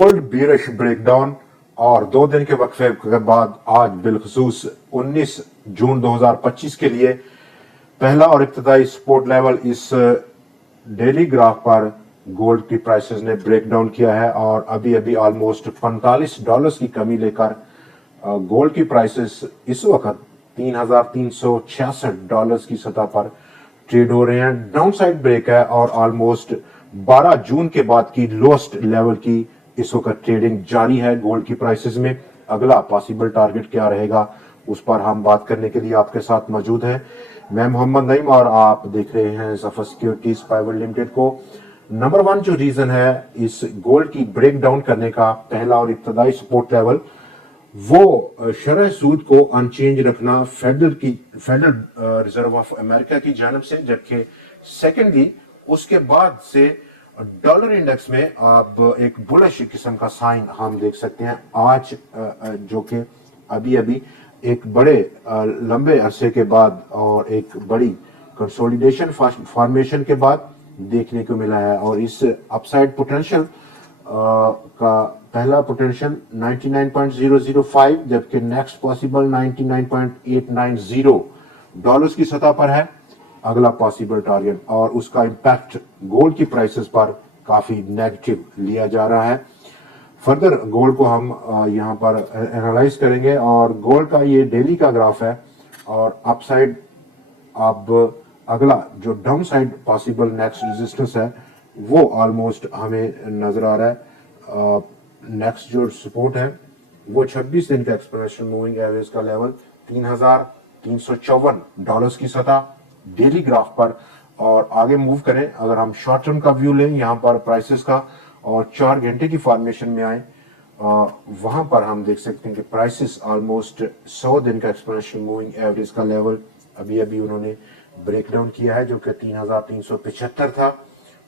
Gold bearish breakdown और 2 दिन के वक्फे के बाद आज बिलखसूस 19 जून 2025 के लिए पहला और इब्तदाई सपोर्ट लेवल इस डेली ग्राफ पर गोल्ड की प्राइसेस ने ब्रेकडाउन किया है और अभी अभी ऑलमोस्ट $45 की कमी लेकर गोल्ड की प्राइसेस इस वक्त $3,366 की सतह पर ट्रेड हो रहे हैं। डाउन साइड ब्रेक है और ऑलमोस्ट 12 जून के बाद की लोएस्ट लेवल की इस वक्त ट्रेडिंग जारी है गोल्ड की प्राइसेस में। अगला पॉसिबल टारगेट क्या रहेगा उस पर हम बात करने के लिए आपके साथ मौजूद हैं। मैं मोहम्मद नईम और आप देख रहे हैं ज़फर सिक्योरिटीज प्राइवेट लिमिटेड को। नंबर 1 जो रीजन है इस गोल्ड की ब्रेक डाउन करने का पहला और इब्तदाई सपोर्ट लेवल वो शरह सूद को अनचेंज रखना फेडरल रिजर्व ऑफ अमेरिका की जानब से, जबकि सेकेंडली उसके बाद से डॉलर इंडेक्स में अब एक बुलिश किस्म का साइन हम देख सकते हैं आज, जो कि अभी अभी एक बड़े लंबे अरसे के बाद और एक बड़ी कंसोलिडेशन फॉर्मेशन के बाद देखने को मिला है। और इस अपसाइड पोटेंशियल का पहला पोटेंशियल 99.005 जबकि नेक्स्ट पॉसिबल $99.890 की सतह पर है अगला पॉसिबल टारगेट, और उसका इंपैक्ट गोल्ड की प्राइसेस पर काफी नेगेटिव लिया जा रहा है। फर्दर गोल्ड को हम यहां पर एनालाइज करेंगे और गोल्ड का ये डेली का ग्राफ है और अपसाइड अब अगला जो down side possible next resistance है वो ऑलमोस्ट हमें नजर आ रहा है। नेक्स्ट जो सपोर्ट है वो 26 दिन का एक्सपोनेंशियल मूविंग एवरेज का लेवल $3,354 की सतह डेली ग्राफ पर। और आगे मूव करें, अगर हम शॉर्ट टर्म का व्यू लें यहाँ पर प्राइसेस का और 4 घंटे की फॉर्मेशन में आए, वहां पर हम देख सकते हैं कि प्राइसेस ऑलमोस्ट 100 दिन का एक्सपोनेंशियल मूविंग एवरेज का लेवल अभी अभी उन्होंने ब्रेक डाउन किया है, जो कि 3,375 था,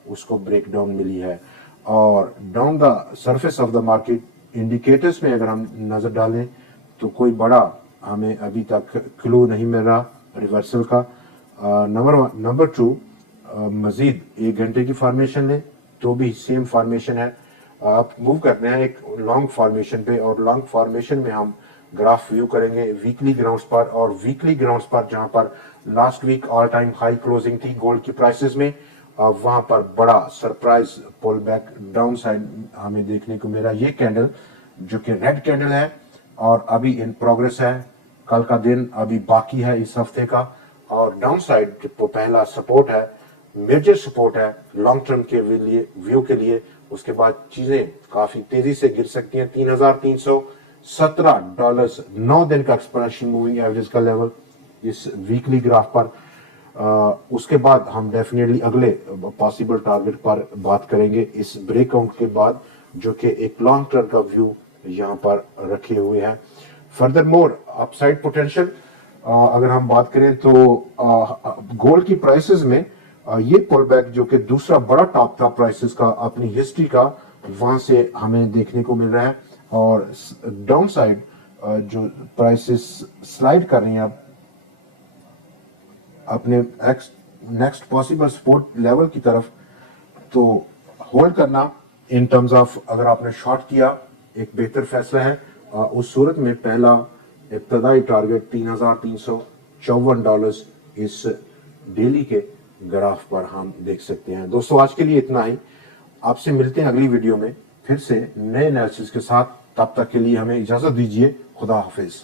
उसको ब्रेक डाउन मिली है। और down the surface of the market indicators में अगर हम नजर डालें तो कोई बड़ा हमें अभी तक क्लू नहीं मिल रहा रिवर्सल का। नंबर 2 मजीद 1 घंटे की फॉर्मेशन लें तो भी सेम फॉर्मेशन है। आप मूव करते हैं एक लॉन्ग फॉर्मेशन पे और लॉन्ग फॉर्मेशन में हम ग्राफ व्यू करेंगे वीकली ग्राउंड्स पर, और वीकली ग्राउंड्स पर जहां पर last week all time high closing थी गोल्ड की प्राइसेस में, वहां पर बड़ा surprise pull back down side हमें देखने को मिला। ये कैंडल जो कि रेड कैंडल है और अभी इन प्रोग्रेस है, कल का दिन अभी बाकी है इस हफ्ते का, और डाउन साइड जो पहला सपोर्ट है मेजर सपोर्ट है लॉन्ग टर्म के व्यू के लिए। उसके बाद चीजें काफी तेजी से गिर सकती हैं। $3,317 9 दिन का एक्सपोनेंशियल मूविंग एवरेज का लेवल इस वीकली ग्राफ पर। उसके बाद हम डेफिनेटली अगले पॉसिबल टारगेट पर बात करेंगे इस ब्रेकआउट के बाद, जो कि एक लॉन्ग टर्म का व्यू यहाँ पर रखे हुए हैं। फर्दर मोर अपसाइड पोटेंशियल अगर हम बात करें तो गोल्ड की प्राइसेस में ये पुल बैक जो कि दूसरा बड़ा टॉप था प्राइसेस का अपनी हिस्ट्री का, वहां से हमें देखने को मिल रहा है। और डाउन साइड जो प्राइसेस स्लाइड कर रही हैं अपने नेक्स्ट पॉसिबल सपोर्ट लेवल की तरफ, तो होल्ड करना इन टर्म्स ऑफ अगर आपने शॉर्ट किया एक बेहतर फैसला है। उस सूरत में पहला इब्तदाई टारगेट $3,354 इस डेली के ग्राफ पर हम देख सकते हैं। दोस्तों आज के लिए इतना ही, आपसे मिलते हैं अगली वीडियो में फिर से नए एनालिसिस के साथ। तब तक के लिए हमें इजाजत दीजिए। खुदा हाफिज।